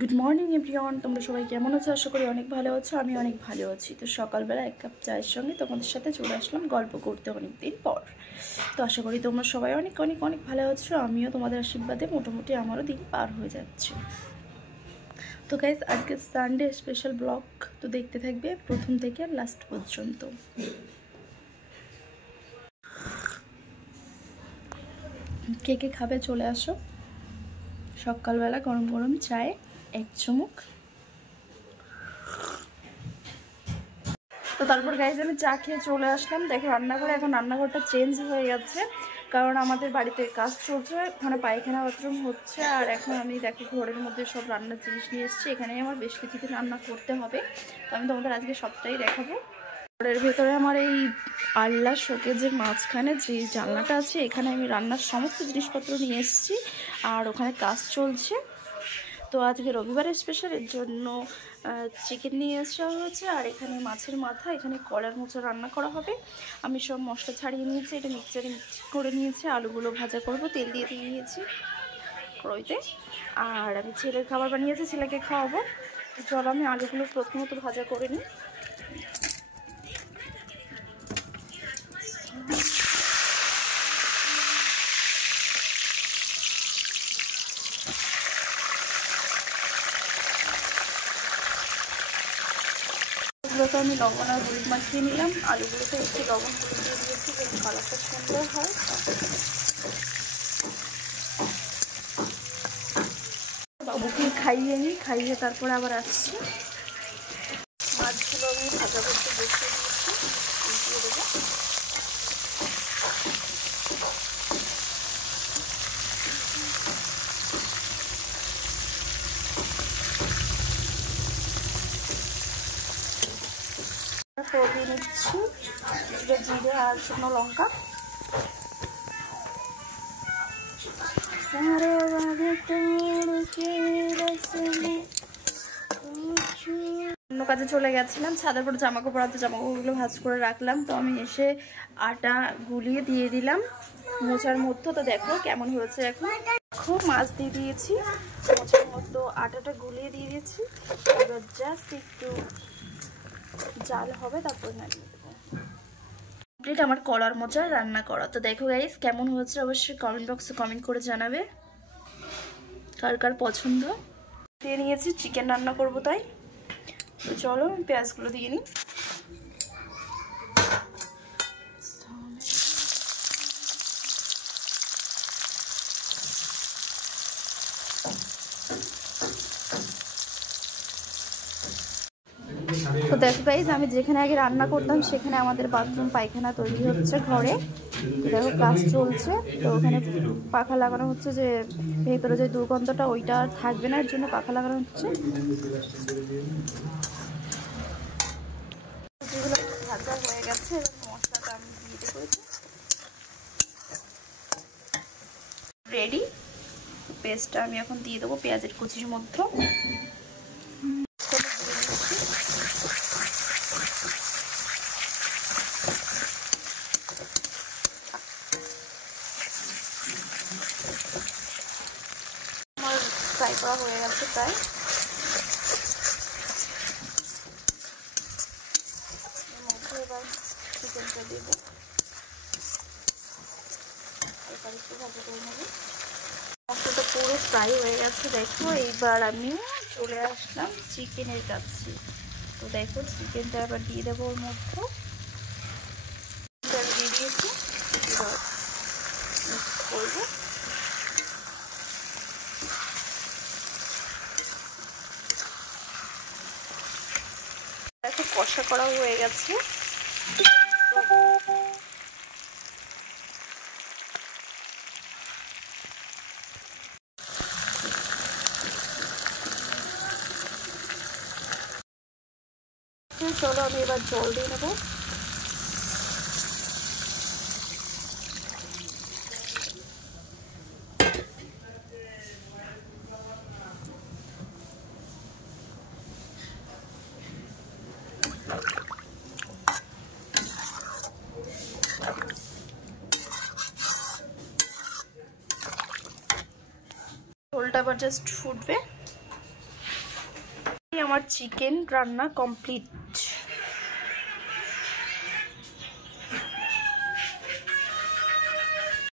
Good morning everyone, তোমরা সবাই কেমন আছো? আশা করি অনেক ভালো আছো। আমি অনেক ভালো আছি। তো সকালবেলা এক কাপ চায়ের সঙ্গে তোমাদের সাথে চলে আসলাম গল্প করতে অনেক দিন পর। তো আশা করি তোমরা সবাই অনেক অনেক অনেক ভালো আছো। আমিও তোমাদের আশীর্বাদে মোটামুটি আমারও দিন পার হয়ে যাচ্ছে। তো গাইজ, আজকে সানডে স্পেশাল ব্লগ তো দেখতে থাকবে প্রথম থেকে লাস্ট পর্যন্ত। কে কে খাবে চলে আসো। সকালবেলা গরম গরম চায়ে এক চুমুক। তো তারপর গাইজ আমি চা খেয়ে চলে আসলাম। দেখো রান্নাঘরে, এখন রান্নাঘরটা চেঞ্জ হয়ে গেছে, কারণ আমাদের বাড়িতে কাজ চলছে, ওখানে পায়খানা বাথরুম হচ্ছে। আর এখন আমি দেখো ঘরের মধ্যে সব রান্নার জিনিস নিয়ে এসেছি। এখানে আমার বেশ কিছুদিন রান্না করতে হবে, তো আমি তোমাদের আজকে সবটাই দেখাবো। ঘরের ভেতরে আমার এই আল্লা শোকেজের মাঝখানে যে জানলাটা আছে, এখানে আমি রান্নার সমস্ত জিনিসপত্র নিয়ে এসেছি, আর ওখানে কাজ চলছে। তো আজকে রবিবারের স্পেশালের জন্য চিকেন নিয়ে আসা হয়েছে, আর এখানে মাছের মাথা, এখানে কলার মোচা রান্না করা হবে। আমি সব মশলা ছাড়িয়ে নিয়েছি, এটা মিক্সচারে মিক্স করে নিয়েছি। আলুগুলো ভাজা করব, তেল দিয়ে দিয়েছি কড়াইতে। আর আমি ছেলের খাবার বানিয়েছি, ছেলেকে খাওয়াবো। চলো আমি আলুগুলো প্রথমত ভাজা করে নিই। আলুগুলোতে আমি লবণ আর হলুদ মাখিয়ে নিলাম। আলুগুলোতে একটু লবণ হলুদ দিয়ে দিয়েছি, যাতে কালারটা সুন্দর হয়। বাবুকে খাইয়ে নিই, খাইয়ে তারপরে আবার আসছি। মাছগুলো আমি ভাজা করতে বসিয়ে দিয়েছি, দিয়ে দেবো। দিয়ে নিচ্ছি জিরে আর শুকনো লঙ্কা। অন্য কাজে চলে গেছিলাম, ছাদের উপর জামা কাপড়, হাতে জামা কাপড়গুলো ভাঁজ করে রাখলাম। তো আমি এসে আটা গুলিয়ে দিয়ে দিলাম মোচার মধ্যে। তো দেখো কেমন হয়েছে। এখন দেখো মাছ দিয়ে দিয়েছি, মোচার মধ্যে আটাটা গুলিয়ে দিয়ে দিয়েছি। এবার জাস্ট একটু জাল হবে, তারপর নামিয়ে দেবো। কমপ্লিট আমার কলার মোচা রান্না করা। তো দেখো গাইস কেমন হয়েছে, অবশ্যই কমেন্ট বক্সে কমেন্ট করে জানাবে কার কার পছন্দ। দিয়ে নিয়েছি, চিকেন রান্না করবো তাই। তো চলো পেঁয়াজগুলো দিয়ে নিই। তো দেখো গাইস, আমি যেখানে আগে রান্না করতাম সেখানে আমাদের বাথরুম পায়খানা তৈরি হচ্ছে ঘরে। দেখো কাজ চলছে, তো ওখানে পাখা লাগানো হচ্ছে, যে ভেতরে যে দুর্গন্ধটা ওইটা আর থাকবে না, এর জন্য পাখা লাগানো হচ্ছে। যেগুলো ভাজা হয়ে গেছে, এবং মশলাটা আমি দিয়ে দেবো। রেডি। পেস্টটা আমি এখন দিয়ে দেবো পেঁয়াজের কুচির মধ্যে। আমার ফ্রাই করা হয়ে গেছে প্রায়। এর মধ্যে এবার চিকেনটা দেবো, এবার একটু ভাজা করে নেবো। মশলাটা পুরো ফ্রাই হয়ে গেছে। দেখো এইবার আমি চলে আসলাম চিকেনের কাছে। তো দেখো চিকেনটা আবার দিয়ে দেবো ওর মধ্যে। দিয়ে দিয়েছি, এবার মিক্স করবো। দেখো কষা করা হয়ে গেছে। চলো আমি এবার জল দিয়ে নেবো। ঝোলটা আবার জাস্ট ফুটবে। আমার চিকেন রান্না কমপ্লিট।